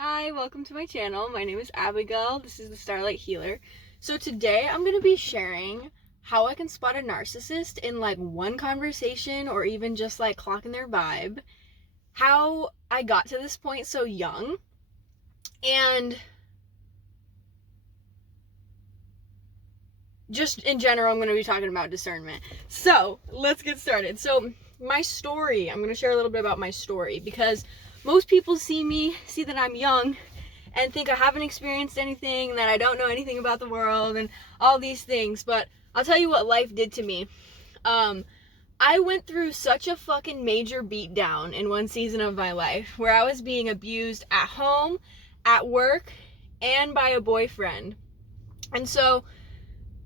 Hi, welcome to my channel. My name is Abigail. This is the Starlight Healer. So today I'm going to be sharing how I can spot a narcissist in like one conversation or even just like clocking their vibe, how I got to this point so young, and just in general I'm going to be talking about discernment. So let's get started. So my story, I'm going to share a little bit about my story because most people see that I'm young and think I haven't experienced anything, that I don't know anything about the world and all these things. But I'll tell you what life did to me. I went through such a fucking major beatdown in one season of my life where I was being abused at home, at work, and by a boyfriend. And so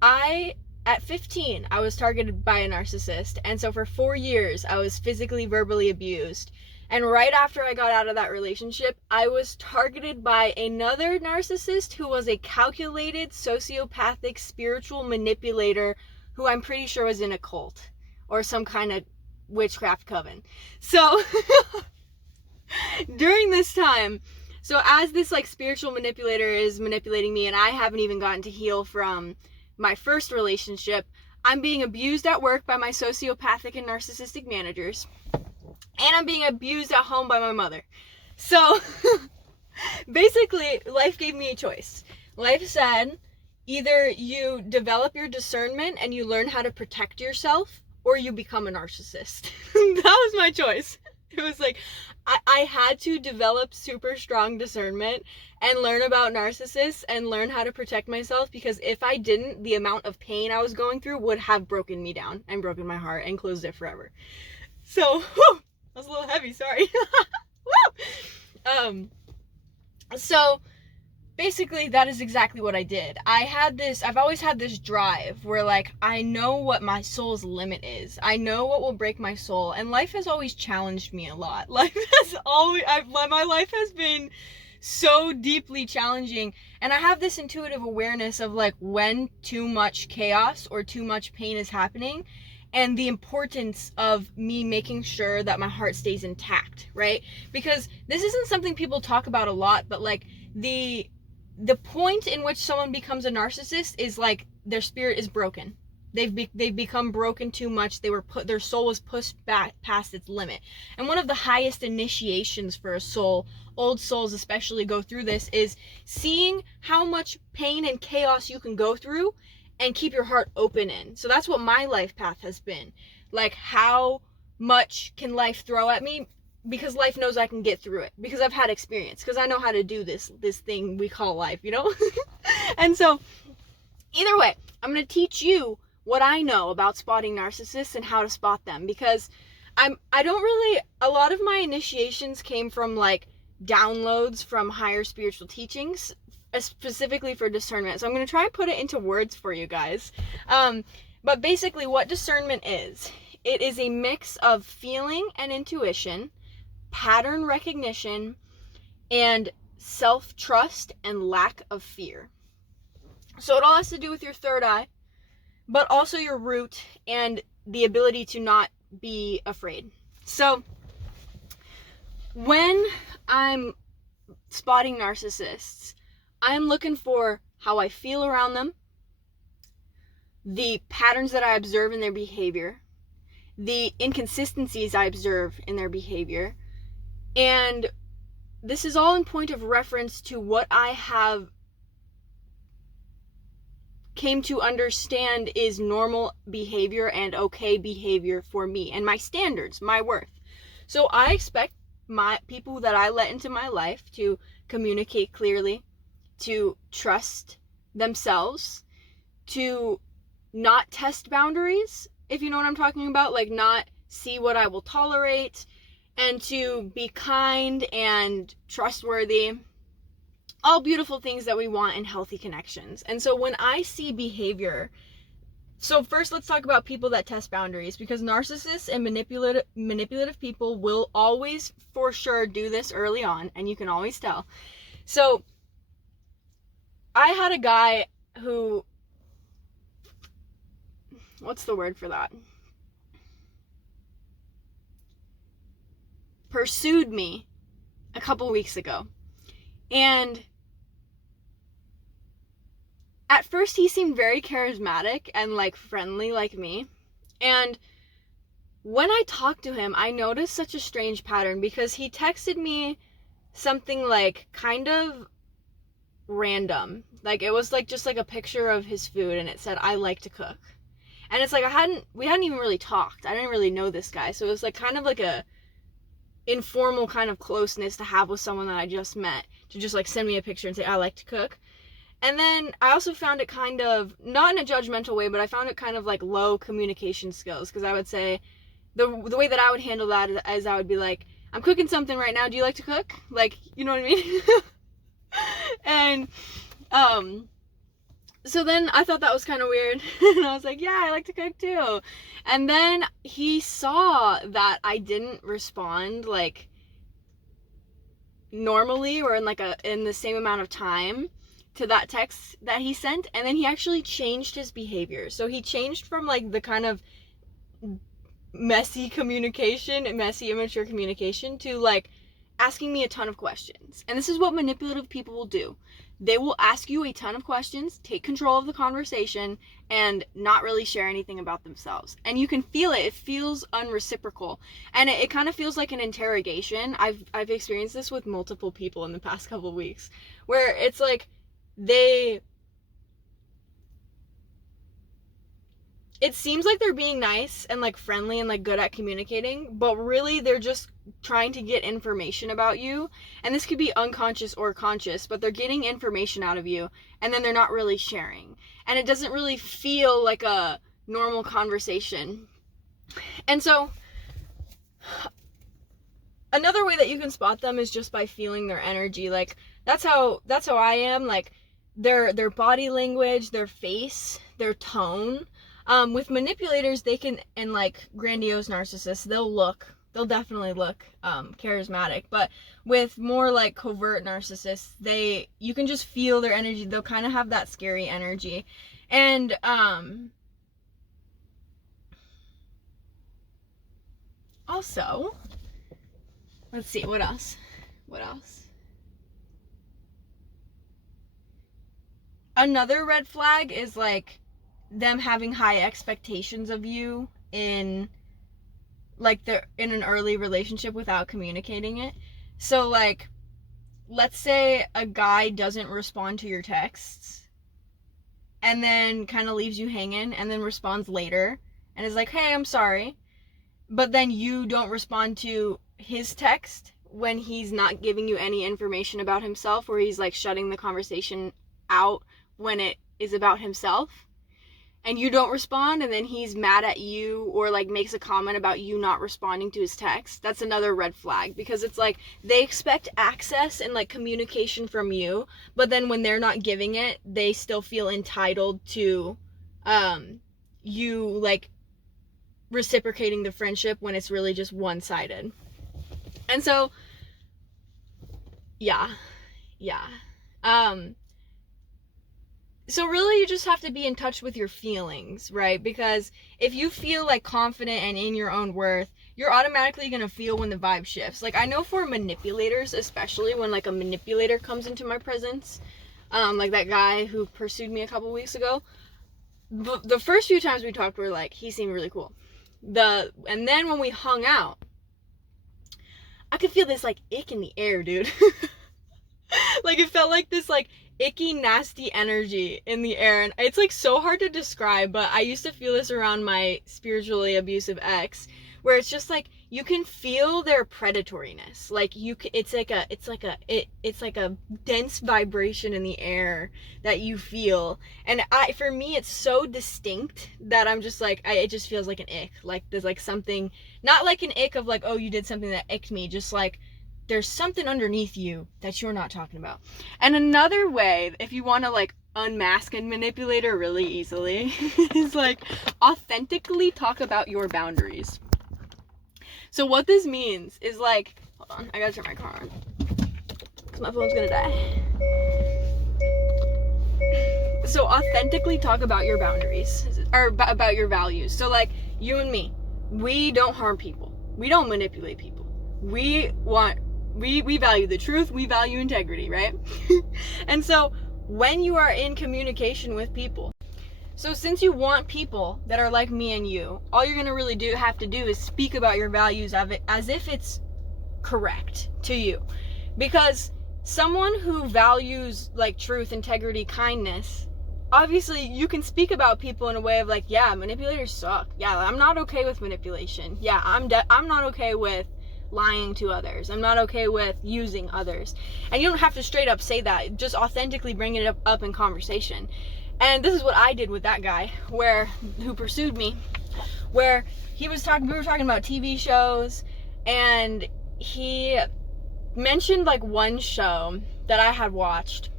at 15, I was targeted by a narcissist. And so for 4 years, I was physically, verbally abused. And right after I got out of that relationship, I was targeted by another narcissist who was a calculated, sociopathic, spiritual manipulator who I'm pretty sure was in a cult or some kind of witchcraft coven. So during this time, so as this like spiritual manipulator is manipulating me and I haven't even gotten to heal from my first relationship, I'm being abused at work by my sociopathic and narcissistic managers. And I'm being abused at home by my mother. So basically, life gave me a choice. Life said, either you develop your discernment and you learn how to protect yourself, or you become a narcissist. That was my choice. It was like, I had to develop super strong discernment and learn about narcissists and learn how to protect myself, because if I didn't, the amount of pain I was going through would have broken me down and broken my heart and closed it forever. So, whew, that was a little heavy, sorry. So basically that is exactly what I did. I've always had this drive where like, I know what my soul's limit is. I know what will break my soul, and life has always challenged me a lot. My life has been so deeply challenging, and I have this intuitive awareness of like when too much chaos or too much pain is happening, and the importance of me making sure that my heart stays intact, right? Because this isn't something people talk about a lot, but like the point in which someone becomes a narcissist is like their spirit is broken. They've become broken too much. Their soul was pushed back past its limit. And one of the highest initiations for a soul, old souls especially go through this, is seeing how much pain and chaos you can go through and keep your heart open in. So that's what my life path has been. Like, how much can life throw at me? Because life knows I can get through it. Because I've had experience. Because I know how to do this thing we call life, you know? And so, either way, I'm going to teach you what I know about spotting narcissists and how to spot them. Because a lot of my initiations came from like downloads from higher spiritual teachings, specifically for discernment. So I'm going to try and put it into words for you guys. But basically what discernment is, it is a mix of feeling and intuition, pattern recognition, and self-trust and lack of fear. So it all has to do with your third eye, but also your root and the ability to not be afraid. So when I'm spotting narcissists, I'm looking for how I feel around them, the patterns that I observe in their behavior, the inconsistencies I observe in their behavior, and this is all in point of reference to what I have came to understand is normal behavior and okay behavior for me and my standards, my worth. So I expect my people that I let into my life to communicate clearly, to trust themselves, to not test boundaries, if you know what I'm talking about, like not see what I will tolerate, and to be kind and trustworthy. All beautiful things that we want in healthy connections. And so when I see behavior, so first let's talk about people that test boundaries, because narcissists and manipulative people will always for sure do this early on, and you can always tell. So I had a guy who, what's the word for that? Pursued me a couple weeks ago. And at first he seemed very charismatic and like friendly like me. And when I talked to him, I noticed such a strange pattern because he texted me something like kind of random. Like it was like just like a picture of his food and it said, "I like to cook." And it's like we hadn't even really talked. I didn't really know this guy. So it was like kind of like a informal kind of closeness to have with someone that I just met, to just like send me a picture and say, "I like to cook." And then I also found it kind of, not in a judgmental way, but I found it kind of like low communication skills, because I would say, the way that I would handle that is I would be like, "I'm cooking something right now, do you like to cook?" Like, you know what I mean? And, so then I thought that was kind of weird, and I was like, "Yeah, I like to cook too." And then he saw that I didn't respond, like, normally, or in the same amount of time to that text that he sent, and then he actually changed his behavior. So he changed from like the kind of messy, immature communication to like asking me a ton of questions. And this is what manipulative people will do. They will ask you a ton of questions, take control of the conversation, and not really share anything about themselves. And you can feel it. It feels unreciprocal. And it kind of feels like an interrogation. I've experienced this with multiple people in the past couple of weeks, where it's like it seems like they're being nice and like friendly and like good at communicating, but really they're just trying to get information about you. And this could be unconscious or conscious, but they're getting information out of you and then they're not really sharing. And it doesn't really feel like a normal conversation. And so another way that you can spot them is just by feeling their energy. Like that's how I am. Like their body language, their face, their tone. With manipulators, they can, and like grandiose narcissists, they'll definitely look charismatic. But with more like covert narcissists, you can just feel their energy. They'll kind of have that scary energy. And also, let's see, what else? Another red flag is like them having high expectations of you in like they're in an early relationship without communicating it. So like, let's say a guy doesn't respond to your texts and then kind of leaves you hanging and then responds later and is like, "Hey, I'm sorry." But then you don't respond to his text when he's not giving you any information about himself, or he's like shutting the conversation out when it is about himself, and you don't respond, and then he's mad at you or like makes a comment about you not responding to his text. That's another red flag, because it's like they expect access and like communication from you, but then when they're not giving it, they still feel entitled to you like reciprocating the friendship when it's really just one-sided. And so yeah. So really you just have to be in touch with your feelings, right? Because if you feel like confident and in your own worth, you're automatically going to feel when the vibe shifts. Like I know for manipulators, especially when like a manipulator comes into my presence, like that guy who pursued me a couple weeks ago, the first few times we talked were like, he seemed really cool. And then when we hung out, I could feel this like ick in the air, dude. Like it felt like this like icky, nasty energy in the air, and it's like so hard to describe, but I used to feel this around my spiritually abusive ex, where it's just like you can feel their predatoriness. Like it's like a dense vibration in the air that you feel, and for me it's so distinct that I'm just like it just feels like an ick. Like there's like something, not like an ick of like, oh, you did something that icked me, just like there's something underneath you that you're not talking about. And another way, if you want to like unmask a manipulator really easily, is like authentically talk about your boundaries. So what this means is like, hold on, I gotta turn my car on because my phone's gonna die. So authentically talk about your boundaries, or about your values. So like you and me, we don't harm people. We don't manipulate people. We want We value the truth, we value integrity, right? And so when you are in communication with people, so since you want people that are like me and you, all you're gonna really have to do is speak about your values as if it's correct to you. Because someone who values like truth, integrity, kindness, obviously you can speak about people in a way of like, yeah, manipulators suck. Yeah, I'm not okay with manipulation. Yeah, I'm not okay with lying to others. I'm not okay with using others. And you don't have to straight up say that. Just authentically bring it up in conversation. And this is what I did with that guy who pursued me, where we were talking about TV shows, and he mentioned like one show that I had watched,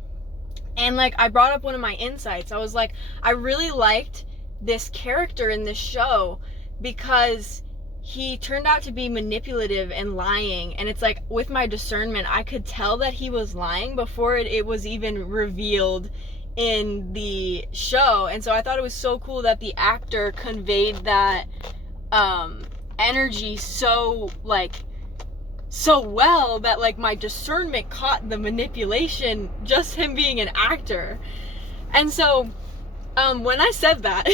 and like I brought up one of my insights. I was like, I really liked this character in this show because he turned out to be manipulative and lying, and it's like with my discernment I could tell that he was lying before it was even revealed in the show. And so I thought it was so cool that the actor conveyed that energy so well that like my discernment caught the manipulation, just him being an actor. And so when I said that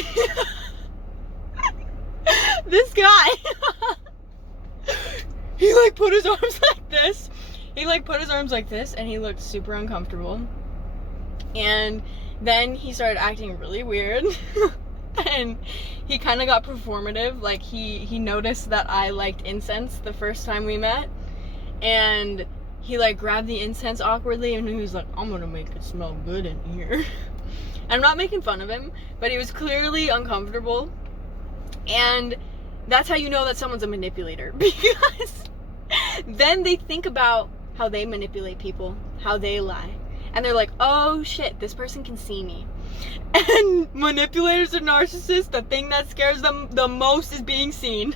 this guy he like put his arms like this, and he looked super uncomfortable, and then he started acting really weird and he kind of got performative. Like he noticed that I liked incense the first time we met, and he like grabbed the incense awkwardly and he was like, I'm gonna make it smell good in here. I'm not making fun of him, but he was clearly uncomfortable. And that's how you know that someone's a manipulator, because then they think about how they manipulate people, how they lie, and they're like, oh shit, this person can see me. And manipulators and narcissists, the thing that scares them the most is being seen.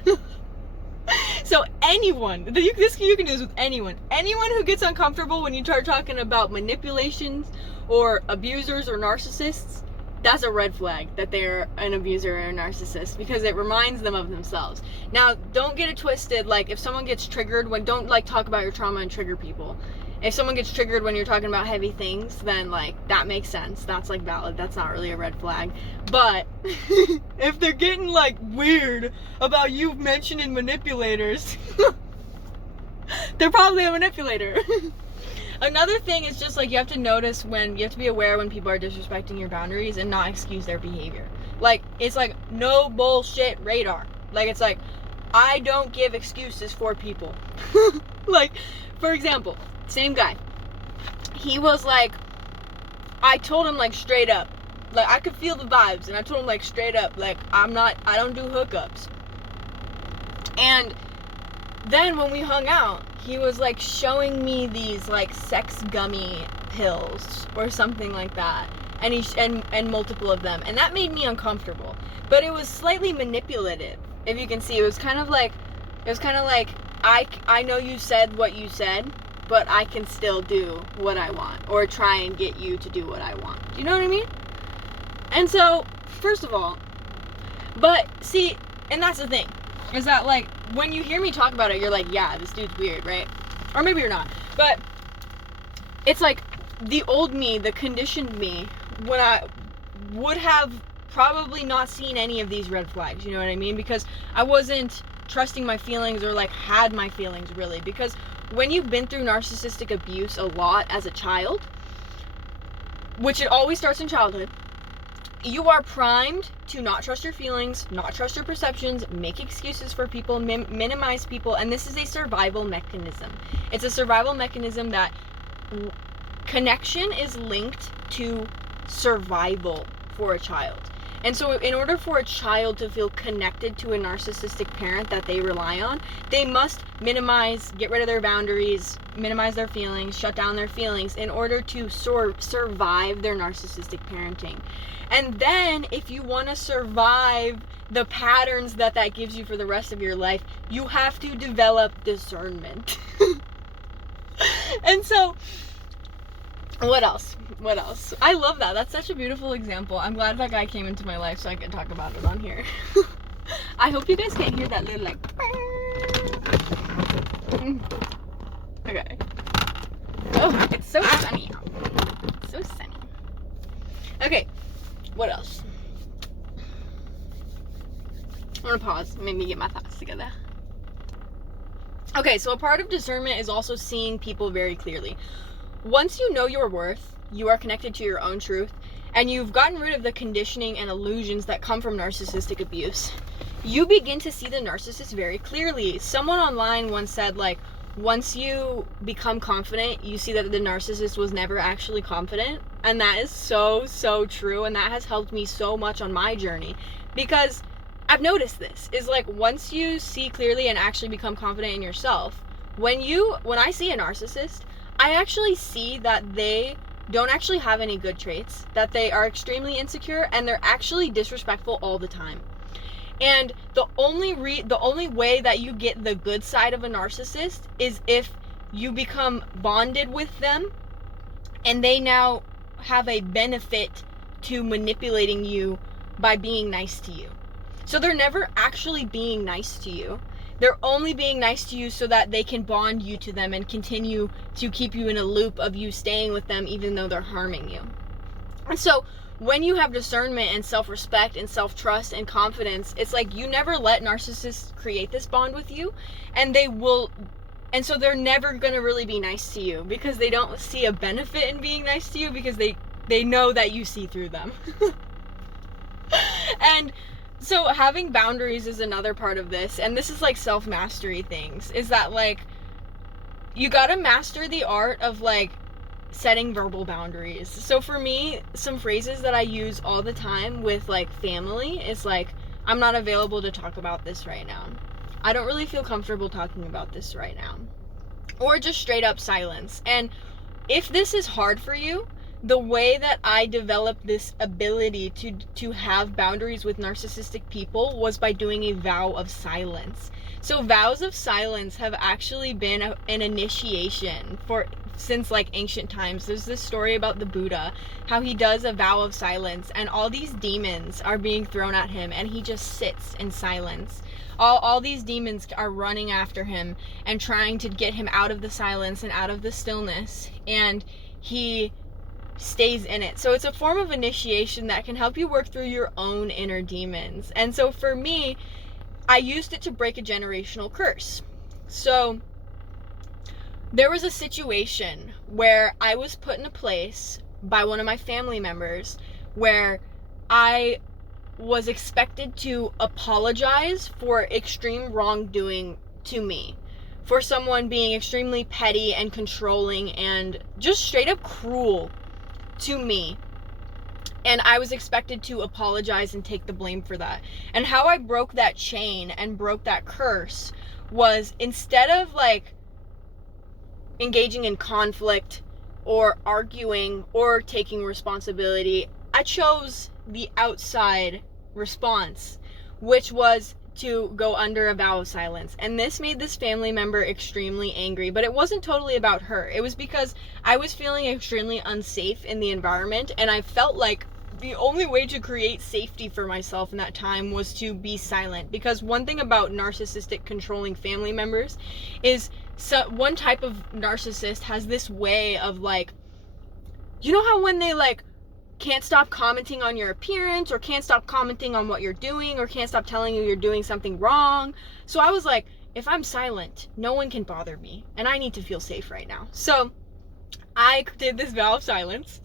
So anyone, you can do this with anyone who gets uncomfortable when you start talking about manipulations or abusers or narcissists, that's a red flag that they're an abuser or a narcissist, because it reminds them of themselves. Now, don't get it twisted. Like, if someone gets triggered, don't like talk about your trauma and trigger people. If someone gets triggered when you're talking about heavy things, then like that makes sense. That's like valid. That's not really a red flag. But if they're getting like weird about you mentioning manipulators, they're probably a manipulator. Another thing is just like you have to be aware when people are disrespecting your boundaries and not excuse their behavior. Like, it's like no bullshit radar. Like, it's like, I don't give excuses for people. Like, for example, same guy. He was like, I told him like straight up, like I could feel the vibes, and I told him like straight up, like I don't do hookups. And then when we hung out, he was like showing me these like sex gummy pills or something like that, and multiple of them, and that made me uncomfortable. But it was slightly manipulative. If you can see, it was kind of like I know you said what you said, but I can still do what I want, or try and get you to do what I want. Do you know what I mean? And so, first of all, but see, and that's the thing, is that like, when you hear me talk about it, you're like, yeah, this dude's weird, right? Or maybe you're not, but it's like the old me, the conditioned me, when I would have probably not seen any of these red flags, you know what I mean? Because I wasn't trusting my feelings, or like had my feelings really, because when you've been through narcissistic abuse a lot as a child, which it always starts in childhood, you are primed to not trust your feelings, not trust your perceptions, make excuses for people, minimize people, and this is a survival mechanism. It's a survival mechanism that connection is linked to survival for a child. And so in order for a child to feel connected to a narcissistic parent that they rely on, they must minimize, get rid of their boundaries, minimize their feelings, shut down their feelings in order to survive their narcissistic parenting. And then if you want to survive the patterns that gives you for the rest of your life, you have to develop discernment. And so, what else? I love that. That's such a beautiful example. I'm glad that guy came into my life so I could talk about it on here. I hope you guys can't hear that little like. Okay. Oh, it's so sunny out. So sunny. Okay, what else? I'm gonna pause, maybe get my thoughts together. Okay, so a part of discernment is also seeing people very clearly. Once you know your worth, you are connected to your own truth, and you've gotten rid of the conditioning and illusions that come from narcissistic abuse, you begin to see the narcissist very clearly. Someone online once said, like, once you become confident, you see that the narcissist was never actually confident. And that is so, so true. And that has helped me so much on my journey, because I've noticed this is like, once you see clearly and actually become confident in yourself, when I see a narcissist, I actually see that they don't actually have any good traits, that they are extremely insecure, and they're actually disrespectful all the time. And the only way that you get the good side of a narcissist is if you become bonded with them and they now have a benefit to manipulating you by being nice to you. So they're never actually being nice to you. They're only being nice to you so that they can bond you to them and continue to keep you in a loop of you staying with them even though they're harming you. And so when you have discernment and self-respect and self-trust and confidence, it's like you never let narcissists create this bond with you, and so they're never going to really be nice to you because they don't see a benefit in being nice to you, because they know that you see through them. And so having boundaries is another part of this, and this is like self-mastery things, is that like you gotta master the art of like setting verbal boundaries. So for me, some phrases that I use all the time with like family is like, I'm not available to talk about this right now. I don't really feel comfortable talking about this right now. Or just straight up silence. And if this is hard for you, the way that I developed this ability to have boundaries with narcissistic people was by doing a vow of silence. So vows of silence have actually been an initiation since like ancient times. There's this story about the Buddha, how he does a vow of silence and all these demons are being thrown at him and he just sits in silence. All these demons are running after him and trying to get him out of the silence and out of the stillness, and he stays in it. So it's a form of initiation that can help you work through your own inner demons. And so for me, I used it to break a generational curse. So there was a situation where I was put in a place by one of my family members where I was expected to apologize for extreme wrongdoing to me, for someone being extremely petty and controlling and just straight up cruel to me. And I was expected to apologize and take the blame for that. And how I broke that chain and broke that curse was, instead of like engaging in conflict or arguing or taking responsibility, I chose the outside response, which was to go under a vow of silence. And this made this family member extremely angry, but it wasn't totally about her. It was because I was feeling extremely unsafe in the environment, and I felt like the only way to create safety for myself in that time was to be silent. Because one thing about narcissistic controlling family members is, one type of narcissist has this way of like, you know how when they like can't stop commenting on your appearance, or can't stop commenting on what you're doing, or can't stop telling you you're doing something wrong. So I was like, if I'm silent, no one can bother me, and I need to feel safe right now. So I did this vow of silence.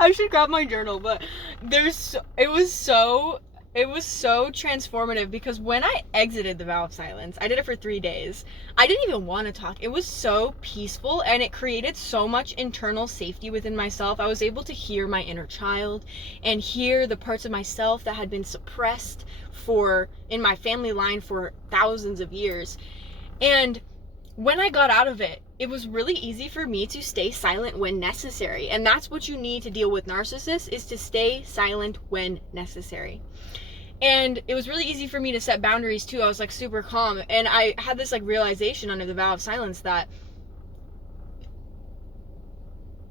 I should grab my journal, but it was so transformative, because when I exited the vow of silence, I did it for 3 days. I didn't even want to talk. It was so peaceful, and it created so much internal safety within myself. I was able to hear my inner child and hear the parts of myself that had been suppressed in my family line for thousands of years. And when I got out of it, it was really easy for me to stay silent when necessary. And that's what you need to deal with narcissists, is to stay silent when necessary. And it was really easy for me to set boundaries too. I was like super calm. And I had this like realization under the vow of silence that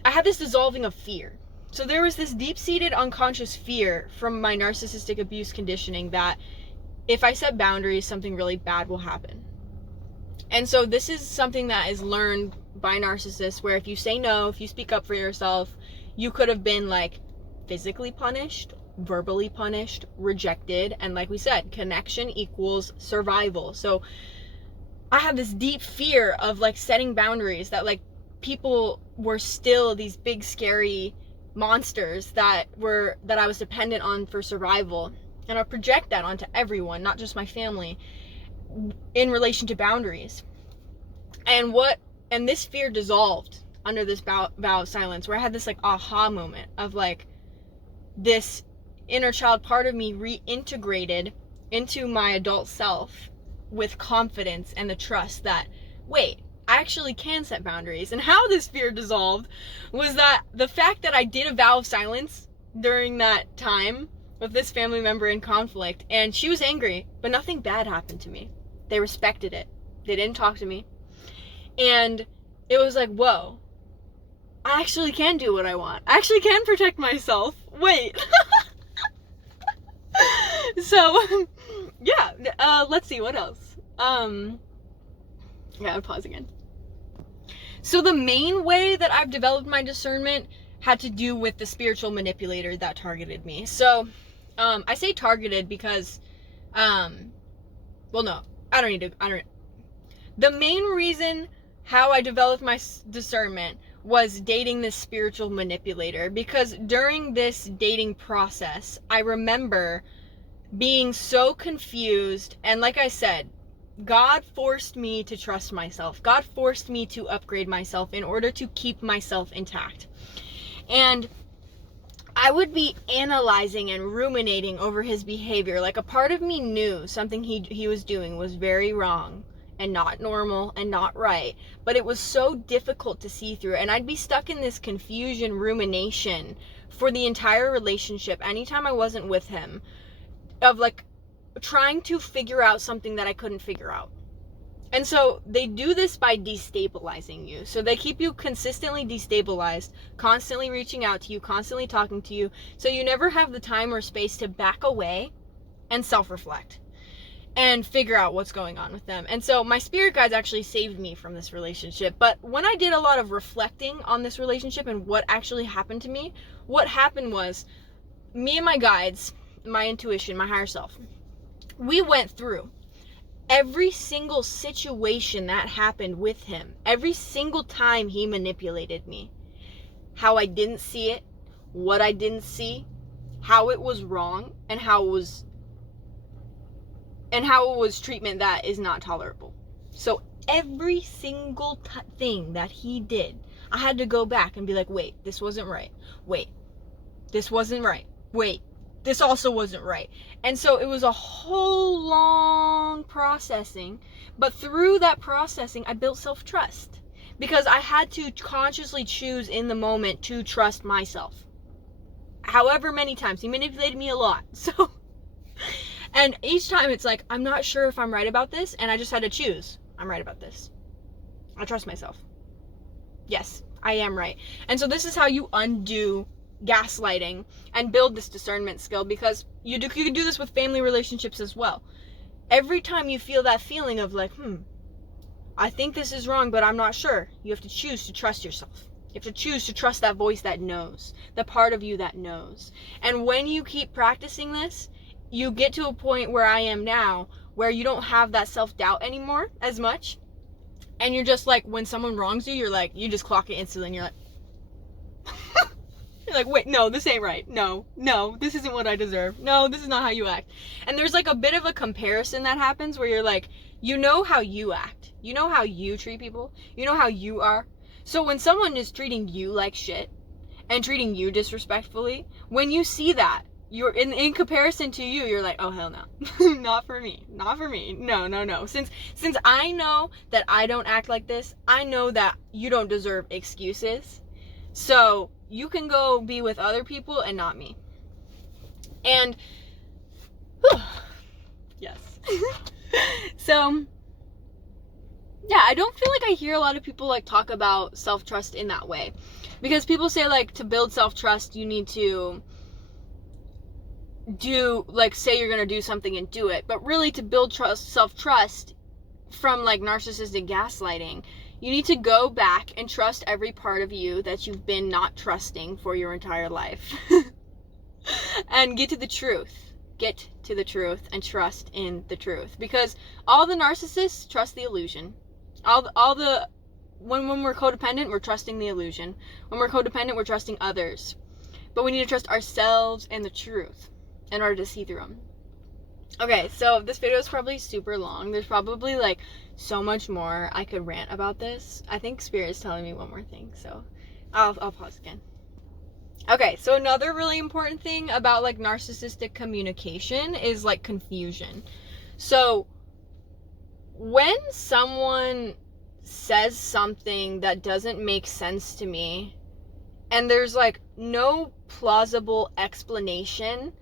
I had this dissolving of fear. So there was this deep-seated unconscious fear from my narcissistic abuse conditioning that if I set boundaries, something really bad will happen. And so this is something that is learned by narcissists, where if you say no, if you speak up for yourself, you could have been like physically punished, verbally punished, rejected. And like we said, connection equals survival. So I have this deep fear of like setting boundaries, that like people were still these big scary monsters that I was dependent on for survival. And I project that onto everyone, not just my family, in relation to boundaries. And this fear dissolved under this vow of silence, where I had this like aha moment of like this inner child part of me reintegrated into my adult self with confidence and the trust that, wait, I actually can set boundaries. And how this fear dissolved was that the fact that I did a vow of silence during that time with this family member in conflict, and she was angry, but nothing bad happened to me. They respected it. They didn't talk to me. And it was like, whoa, I actually can do what I want. I actually can protect myself. Wait. So, yeah, let's see, what else? Yeah, I'll pause again. So the main way that I've developed my discernment had to do with the spiritual manipulator that targeted me. So, I say targeted because, well, no, the main reason how I developed my discernment was dating this spiritual manipulator, because during this dating process, I remember being so confused. And like I said, God forced me to trust myself. God forced me to upgrade myself in order to keep myself intact. And I would be analyzing and ruminating over his behavior. Like, a part of me knew something he was doing was very wrong and not normal and not right, but it was so difficult to see through. And I'd be stuck in this confusion, rumination for the entire relationship anytime I wasn't with him, of like trying to figure out something that I couldn't figure out. And so they do this by destabilizing you. So they keep you consistently destabilized, constantly reaching out to you, constantly talking to you, so you never have the time or space to back away and self-reflect and figure out what's going on with them. And so my spirit guides actually saved me from this relationship. But when I did a lot of reflecting on this relationship and what actually happened to me, what happened was, me and my guides, my intuition, my higher self, we went through every single situation that happened with him, every single time he manipulated me, how I didn't see it, what I didn't see, how it was wrong, and how it was treatment that is not tolerable. So every single thing that he did, I had to go back and be like, wait, this wasn't right. Wait, this wasn't right. Wait, this also wasn't right. And so it was a whole long processing, but through that processing, I built self-trust, because I had to consciously choose in the moment to trust myself. However many times, he manipulated me a lot. So, and each time it's like, I'm not sure if I'm right about this, and I just had to choose. I'm right about this. I trust myself. Yes, I am right. And so this is how you undo gaslighting and build this discernment skill, because you can do this with family relationships as well. Every time you feel that feeling of like, I think this is wrong, but I'm not sure, you have to choose to trust yourself. You have to choose to trust that voice that knows, the part of you that knows. And when you keep practicing this, you get to a point where I am now, where you don't have that self-doubt anymore as much. And you're just like, when someone wrongs you, you're like, you just clock it instantly, and you're like, you're like, wait, no, this ain't right. No, this isn't what I deserve. No, this is not how you act. And there's like a bit of a comparison that happens where you're like, you know how you act. You know how you treat people. You know how you are. So when someone is treating you like shit and treating you disrespectfully, when you see that, you're in comparison to you, you're like, oh, hell no. Not for me. Not for me. No. Since I know that I don't act like this, I know that you don't deserve excuses. So you can go be with other people and not me. And, yes. So, yeah, I don't feel like I hear a lot of people like talk about self-trust in that way. Because people say like, to build self-trust, you need to say you're going to do something and do it. But really, to build self-trust, from like narcissistic gaslighting, you need to go back and trust every part of you that you've been not trusting for your entire life. And get to the truth. Get to the truth and trust in the truth. Because all the narcissists trust the illusion. When we're codependent, we're trusting the illusion. When we're codependent, we're trusting others. But we need to trust ourselves and the truth in order to see through them. Okay, so this video is probably super long. There's probably like so much more I could rant about this. I think Spirit is telling me one more thing, so I'll pause again. Okay, so another really important thing about like narcissistic communication is like confusion. So when someone says something that doesn't make sense to me and there's like no plausible explanation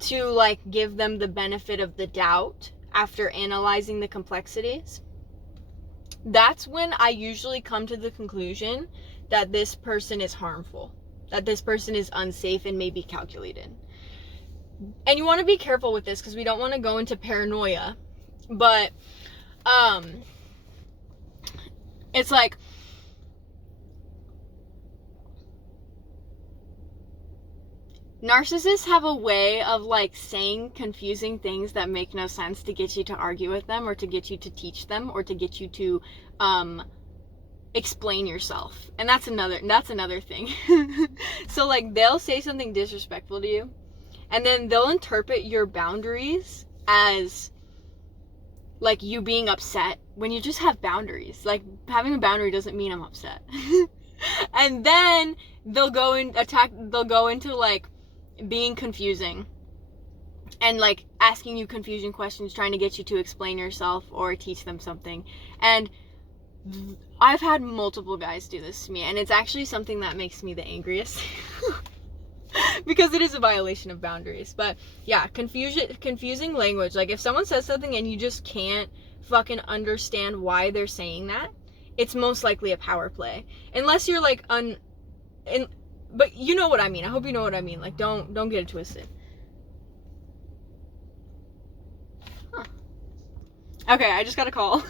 to like give them the benefit of the doubt after analyzing the complexities, that's when I usually come to the conclusion that this person is harmful, that this person is unsafe and maybe calculated. And you want to be careful with this because we don't want to go into paranoia, but it's like narcissists have a way of like saying confusing things that make no sense to get you to argue with them, or to get you to teach them, or to get you to explain yourself. And that's another thing. So like they'll say something disrespectful to you, and then they'll interpret your boundaries as like you being upset when you just have boundaries. Like having a boundary doesn't mean I'm upset. And then they'll go into like being confusing and like asking you confusion questions, trying to get you to explain yourself or teach them something. And I've had multiple guys do this to me, and it's actually something that makes me the angriest. Because it is a violation of boundaries. But yeah, confusing language. Like if someone says something and you just can't fucking understand why they're saying that, it's most likely a power play. Unless you're like but you know what I mean. I hope you know what I mean. Like don't get it twisted. Huh. Okay, I just got a call.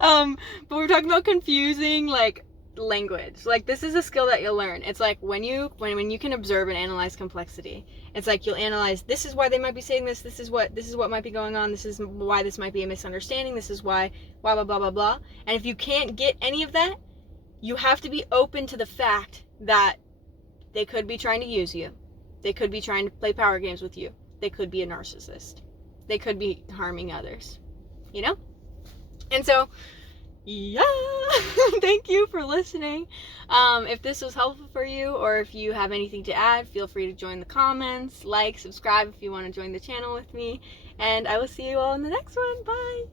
But we're talking about confusing like language. Like this is a skill that you'll learn. It's like when you can observe and analyze complexity. It's like you'll analyze, this is why they might be saying this, this is what might be going on, this is why this might be a misunderstanding, this is why blah blah blah blah. And if you can't get any of that, you have to be open to the fact that they could be trying to use you. They could be trying to play power games with you. They could be a narcissist. They could be harming others. You know? And so, yeah, thank you for listening. If this was helpful for you, or if you have anything to add, feel free to join the comments, like, subscribe if you want to join the channel with me, and I will see you all in the next one. Bye!